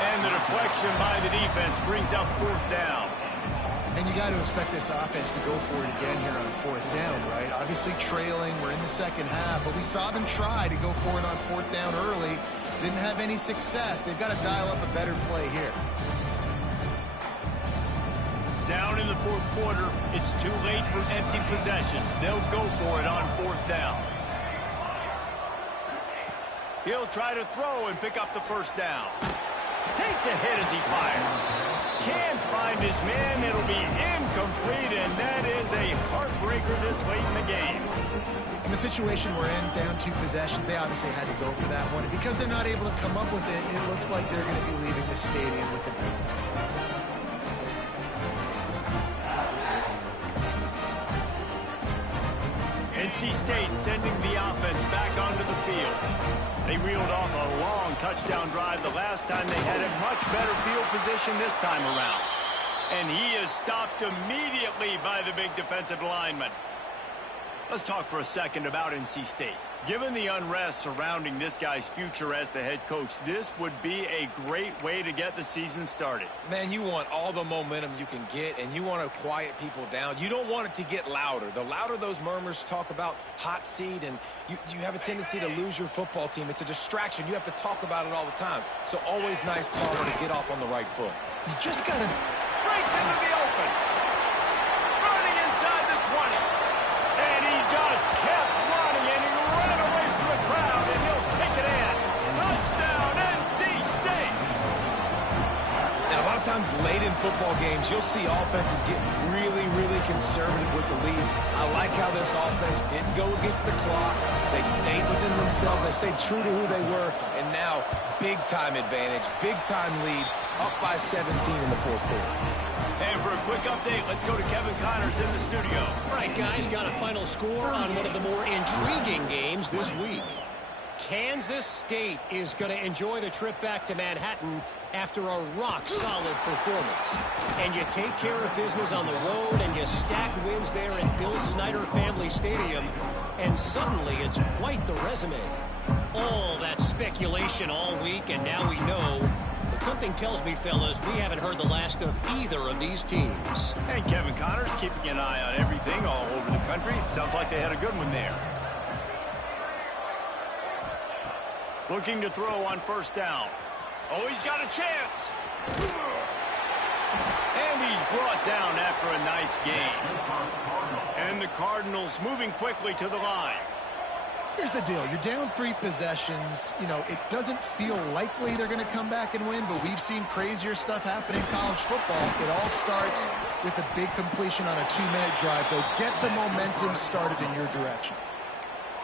And the deflection by the defense brings up 4th down. And you got to expect this offense to go for it again here on 4th down, right? Obviously trailing, we're in the second half, but we saw them try to go for it on 4th down early. Didn't have any success. They've got to dial up a better play here. Down in the 4th quarter, it's too late for empty possessions. They'll go for it on 4th down. He'll try to throw and pick up the 1st down. Takes a hit as he fires. Can't find his man. It'll be incomplete, and that is a heartbreaker this late in the game. In the situation we're in, down 2 possessions, they obviously had to go for that one. And because they're not able to come up with it, it looks like they're going to be leaving the stadium with a lead. NC State sending the offense back onto the field. They reeled off a long touchdown drive the last time. They had a much better field position this time around. And he is stopped immediately by the big defensive lineman. Let's talk for a second about NC State. Given the unrest surrounding this guy's future as the head coach, this would be a great way to get the season started. Man, you want all the momentum you can get, and you want to quiet people down. You don't want it to get louder. The louder those murmurs talk about hot seat, and you have a tendency to lose your football team. It's a distraction. You have to talk about it all the time. So always nice, Palmer, to get off on the right foot. You just got to... Breaks into the open. Running inside the 20. And he just kept running, and he ran away from the crowd, and he'll take it in. Touchdown, NC State. And a lot of times late in football games, you'll see offenses get really, really conservative with the lead. I like how this offense didn't go against the clock. They stayed within themselves. They stayed true to who they were. And now, big-time advantage, big-time lead, up by 17 in the 4th quarter. And for a quick update, let's go to Kevin Connors in the studio. All right, guys, got a final score on one of the more intriguing games this week. Kansas State is going to enjoy the trip back to Manhattan after a rock-solid performance. And you take care of business on the road, and you stack wins there at Bill Snyder Family Stadium, and suddenly it's quite the resume. All that speculation all week, and now we know. But something tells me, fellas, we haven't heard the last of either of these teams. And Kevin Connors keeping an eye on everything all over the country. Sounds like they had a good one there. Looking to throw on 1st down. Oh, he's got a chance. And he's brought down after a nice gain. And the Cardinals moving quickly to the line. Here's the deal. You're down 3 possessions. You know, it doesn't feel likely they're going to come back and win, but we've seen crazier stuff happen in college football. It all starts with a big completion on a 2-minute drive. They'll get the momentum started in your direction.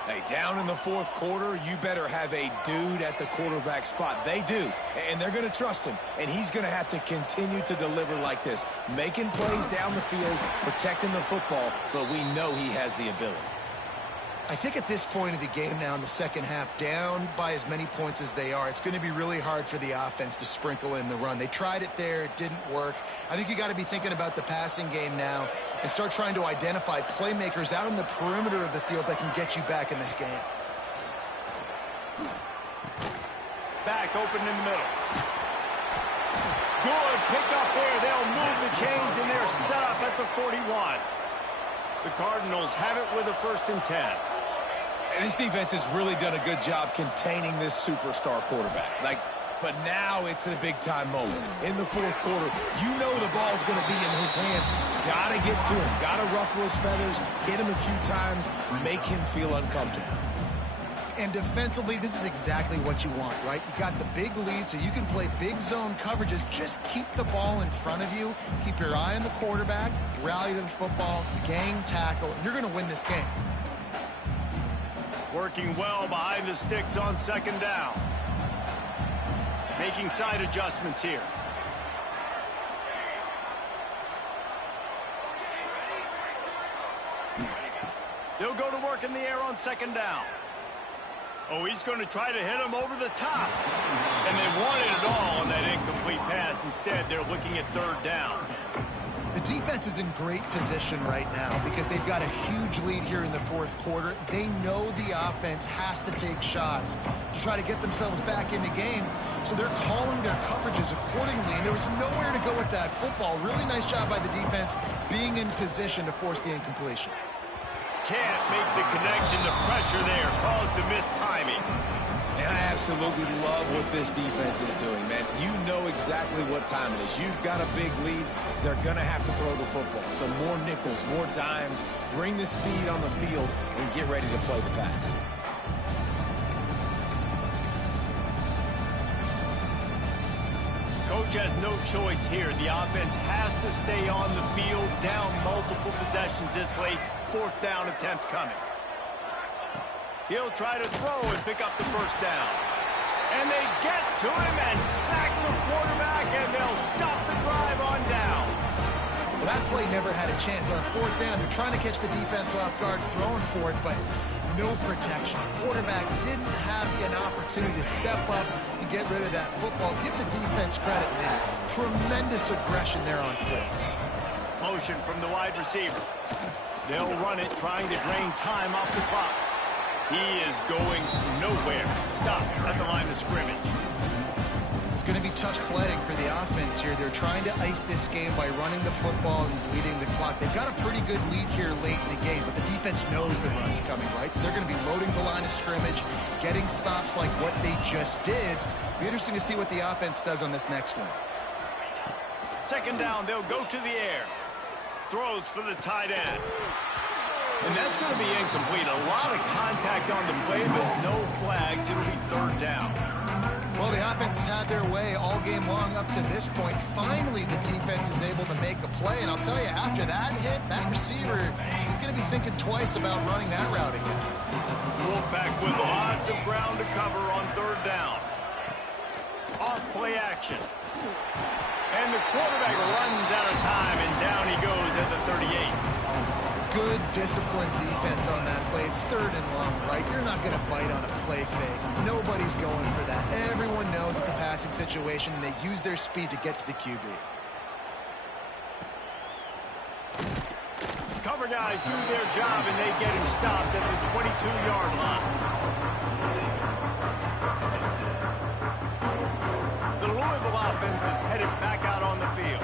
Hey, down in the 4th quarter, you better have a dude at the quarterback spot. They do, and they're going to trust him, and he's going to have to continue to deliver like this, making plays down the field, protecting the football, but we know he has the ability. I think at this point of the game now in the second half, down by as many points as they are, it's going to be really hard for the offense to sprinkle in the run. They tried it there. It didn't work. I think you got to be thinking about the passing game now and start trying to identify playmakers out on the perimeter of the field that can get you back in this game. Back open in the middle. Good pick up there. They'll move the chains, and they're set up at the 41. The Cardinals have it with a 1st and 10. And this defense has really done a good job containing this superstar quarterback. But now it's a big-time moment. In the 4th quarter, you know the ball's going to be in his hands. Got to get to him. Got to ruffle his feathers, hit him a few times, make him feel uncomfortable. And defensively, this is exactly what you want, right? You got the big lead, so you can play big zone coverages. Just keep the ball in front of you. Keep your eye on the quarterback. Rally to the football. Gang tackle. And you're going to win this game. Working well behind the sticks on 2nd down. Making side adjustments here. They'll go to work in the air on 2nd down. Oh, he's going to try to hit him over the top. And they wanted it all on that incomplete pass. Instead, they're looking at 3rd down. The defense is in great position right now because they've got a huge lead here in the fourth quarter. They know the offense has to take shots to try to get themselves back in the game, so they're calling their coverages accordingly, and there was nowhere to go with that football. Really nice job by the defense being in position to force the incompletion. Can't make the connection. The pressure there caused the missed timing. And I absolutely love what this defense is doing, man. You know exactly what time it is. You've got a big lead. They're going to have to throw the football. So more nickels, more dimes. Bring the speed on the field and get ready to play the pass. Coach has no choice here. The offense has to stay on the field, down multiple possessions this late. Fourth down attempt coming. He'll try to throw and pick up the first down. And they get to him and sack the quarterback, and they'll stop the drive on downs. Well, that play never had a chance. On fourth down, they're trying to catch the defense off guard, throwing for it, but no protection. Quarterback didn't have an opportunity to step up and get rid of that football. Give the defense credit, man. Tremendous aggression there on fourth. Motion from the wide receiver. They'll run it, trying to drain time off the clock. He is going nowhere. Stop at the line of scrimmage. It's going to be tough sledding for the offense here. They're trying to ice this game by running the football and bleeding the clock. They've got a pretty good lead here late in the game, but the defense knows the run's coming, right? So they're going to be loading the line of scrimmage, getting stops like what they just did. Be interesting to see what the offense does on this next one. Second down, they'll go to the air. Throws for the tight end. And that's going to be incomplete. A lot of contact on the play, but no flags. It'll be third down. Well, the offense has had their way all game long up to this point. Finally, the defense is able to make a play. And I'll tell you, after that hit, that receiver, he's going to be thinking twice about running that route again. Wolfpack with lots of ground to cover on third down. Off play action. And the quarterback runs out of time, and down he goes at the 38. Good disciplined defense on that play. It's third and long, right? You're not going to bite on a play fake. Nobody's going for that. Everyone knows it's a passing situation, and they use their speed to get to the QB. Cover guys do their job, and they get him stopped at the 22-yard line. The Louisville offense is headed back out on the field.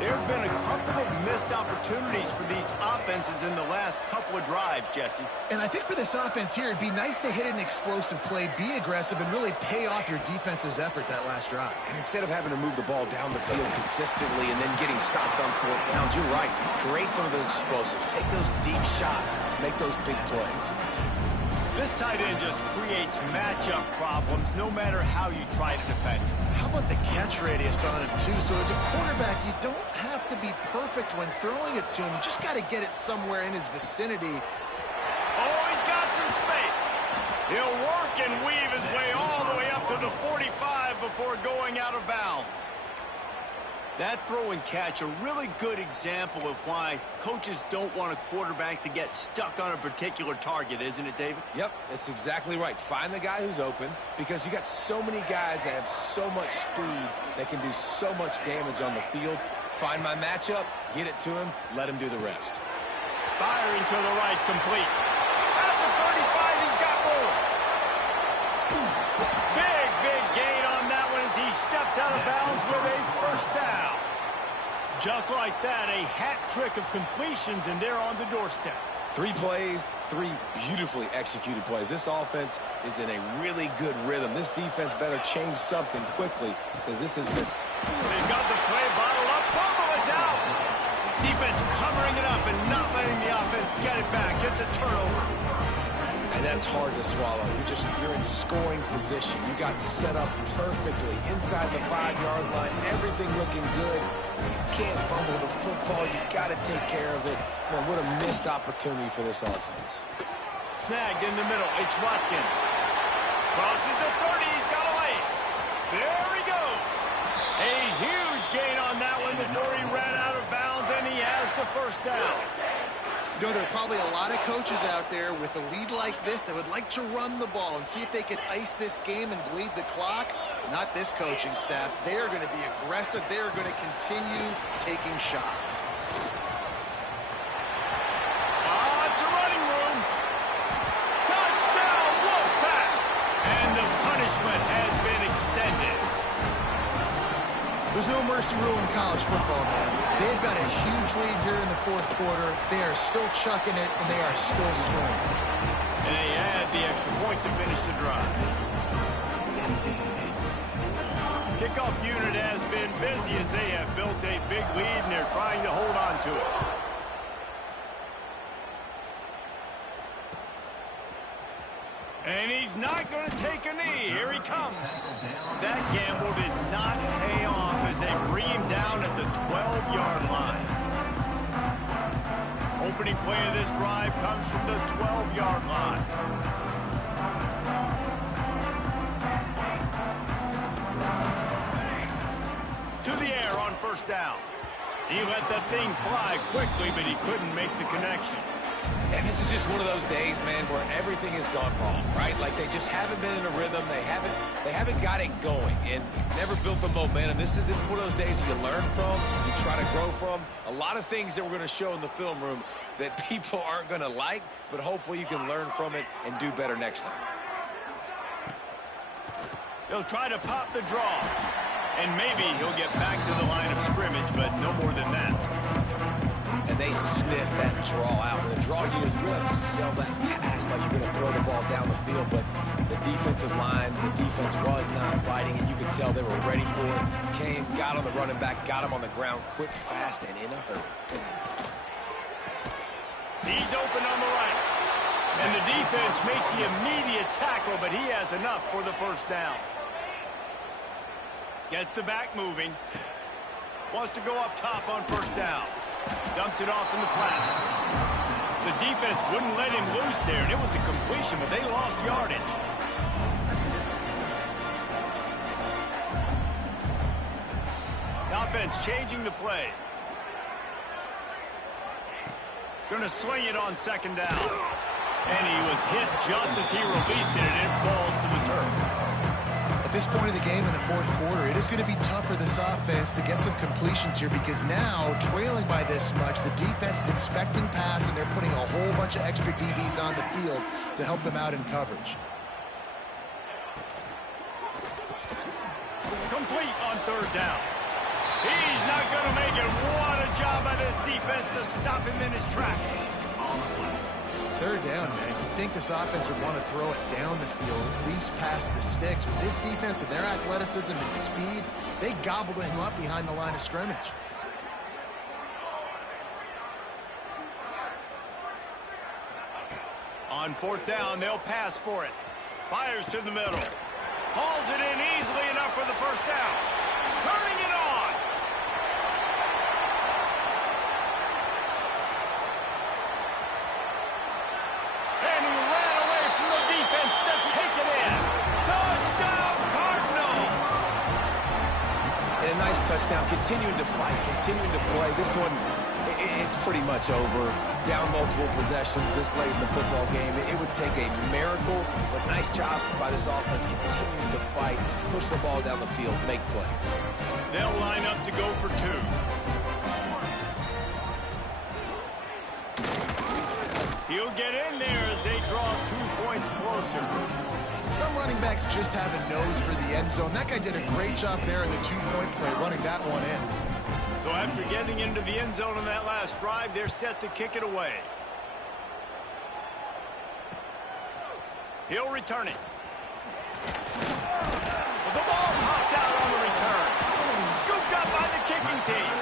There have been a couple of missed opportunities for these offenses in the last couple of drives, Jesse. And I think for this offense here, it'd be nice to hit an explosive play, be aggressive, and really pay off your defense's effort that last drive. And instead of having to move the ball down the field consistently and then getting stopped on fourth downs, you're right. Create some of those explosives. Take those deep shots. Make those big plays. This tight end just creates matchup problems no matter how you try to defend him. How about the catch radius on him, too? So as a quarterback, you don't have to be perfect when throwing it to him. You just got to get it somewhere in his vicinity. Oh, he's got some space. He'll work and weave his way all the way up to the 45 before going out of bounds. That throw and catch, a really good example of why coaches don't want a quarterback to get stuck on a particular target, isn't it, David? Yep, that's exactly right. Find the guy who's open, because you got so many guys that have so much speed that can do so much damage on the field. Find my matchup, get it to him, let him do the rest. Firing to the right, complete. At the 35, he's got more. Big gain on that one as he steps out of bounds with a first down. Just like that, a hat trick of completions, and they're on the doorstep. 3 plays, 3 beautifully executed plays. This offense is in a really good rhythm. This defense better change something quickly, because this has been... They've got the play bottled up. Bumble, it's out. Defense covering it up and not letting the offense get it back. It's a turnover. And that's hard to swallow. You're in scoring position. You got set up perfectly inside the 5-yard line. Everything looking good. You can't fumble the football. You got to take care of it. Man, what a missed opportunity for this offense. Snagged in the middle. It's Watkins. Crosses the 30. He's got a lane. There he goes. A huge gain on that one before he ran out of bounds, and he has the first down. You know, there are probably a lot of coaches out there with a lead like this that would like to run the ball and see if they could ice this game and bleed the clock. Not this coaching staff. They are going to be aggressive. They are going to continue taking shots. There's no mercy rule in college football, man. They've got a huge lead here in the fourth quarter. They are still chucking it, and they are still scoring. And they add the extra point to finish the drive. Kickoff unit has been busy as they have built a big lead, and they're trying to hold on to it. And he's not going to take a knee. Here he comes. That gamble did not pay off as they bring him down at the 12-yard line. Opening play of this drive comes from the 12-yard line. To the air on first down. He let that thing fly quickly, but he couldn't make the connection. And this is just one of those days, man, where everything has gone wrong, right? Like they just haven't been in a rhythm. They haven't got it going and never built the momentum. This is one of those days that you learn from, you try to grow from. A lot of things that we're going to show in the film room that people aren't going to like, but hopefully you can learn from it and do better next time. He'll try to pop the draw. And maybe he'll get back to the line of scrimmage, but no more than that. And they sniff that draw out. With a draw unit, you really have to sell that pass like you're going to throw the ball down the field. But the defensive line, the defense was not biting, and you could tell they were ready for it. Came, got on the running back, got him on the ground quick, fast, and in a hurry. He's open on the right. And the defense makes the immediate tackle, but he has enough for the first down. Gets the back moving. Wants to go up top on first down. Dumps it off in the flats. The defense wouldn't let him loose there, and it was a completion, but they lost yardage. The offense changing the play. Gonna swing it on second down. And he was hit just as he released it, and it falls to the turf. At this point of the game in the fourth quarter, it is going to be tough for this offense to get some completions here because now, trailing by this much, the defense is expecting pass, and they're putting a whole bunch of extra DBs on the field to help them out in coverage. Complete on third down. He's not going to make it. What a job by this defense to stop him in his tracks. Third down, man. You'd think this offense would want to throw it down the field, at least past the sticks. With this defense and their athleticism and speed, they gobbled him up behind the line of scrimmage. On fourth down, they'll pass for it. Fires to the middle. Hauls it in easily enough for the first down. Turning it on. And he ran away from the defense to take it in. Touchdown, Cardinals! And a nice touchdown, continuing to fight, continuing to play. This one, it's pretty much over. Down multiple possessions this late in the football game. It would take a miracle, but nice job by this offense continuing to fight, push the ball down the field, make plays. They'll line up to go for two. He'll get in there as they draw 2 points closer. Some running backs just have a nose for the end zone. That guy did a great job there in the two-point play, running that one in. So after getting into the end zone on that last drive, they're set to kick it away. He'll return it. The ball pops out on the return. Scooped up by the kicking team.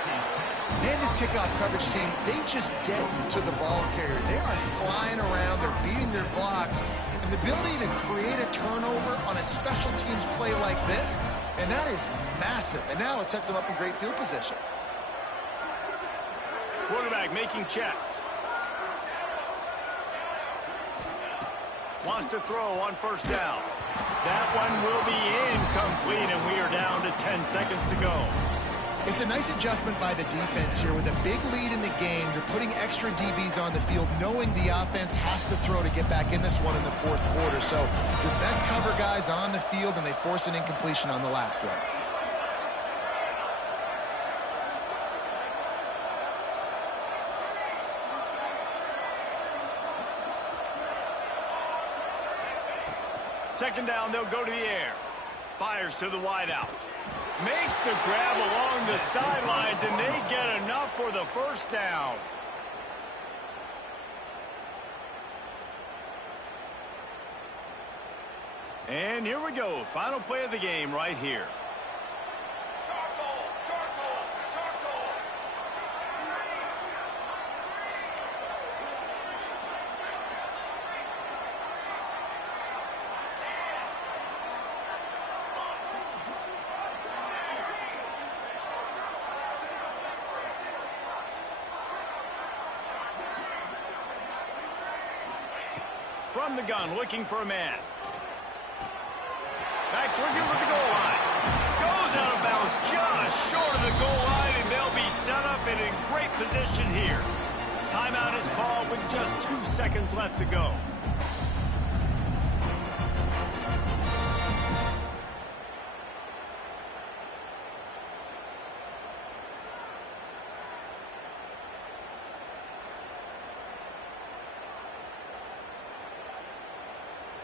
And this kickoff coverage team, they just get to the ball carrier. They are flying around. They're beating their blocks. And the ability to create a turnover on a special teams play like this, and that is massive. And now it sets them up in great field position. Quarterback making checks. Wants to throw on first down. That one will be incomplete, and we are down to 10 seconds to go. It's a nice adjustment by the defense here. With a big lead in the game, you're putting extra DBs on the field, knowing the offense has to throw to get back in this one in the fourth quarter. So your best cover guys on the field, and they force an incompletion on the last one. Second down, they'll go to the air. Fires to the wideout. Makes the grab along the sidelines, and they get enough for the first down. And here we go. Final play of the game right here. From the gun, looking for a man. Backs looking for the goal line. Goes out of bounds just short of the goal line, and they'll be set up and in great position here. Timeout is called with just 2 seconds left to go.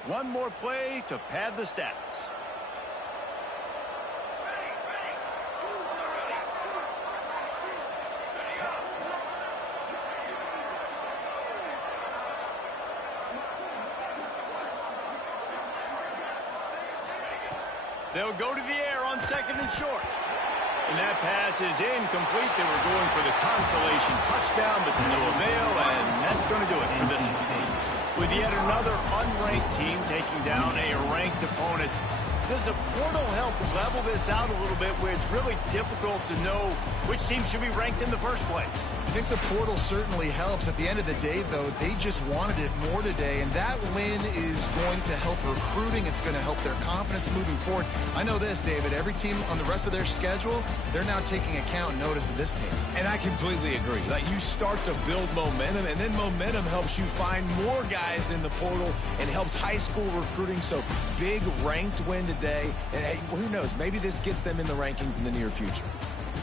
One more play to pad the stats. They'll go to the air on second and short. And that pass is incomplete. They were going for the consolation touchdown, but to no avail, and that's going to do it for this one. With yet another unranked team taking down a ranked opponent, does a portal help level this out a little bit where it's really difficult to know which team should be ranked in the first place? I think the portal certainly helps. At the end of the day, though, they just wanted it more today, and that win is going to help recruiting. It's going to help their confidence moving forward. I know this, David, every team on the rest of their schedule, they're now taking account and notice of this team. And I completely agree. Like, you start to build momentum, and then momentum helps you find more guys in the portal and helps high school recruiting. So big ranked win today, and hey, who knows, maybe this gets them in the rankings in the near future.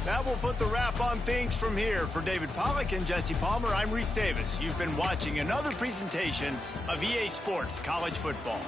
That will put the wrap on things from here. For David Pollack and Jesse Palmer, I'm Reese Davis. You've been watching another presentation of EA Sports College Football.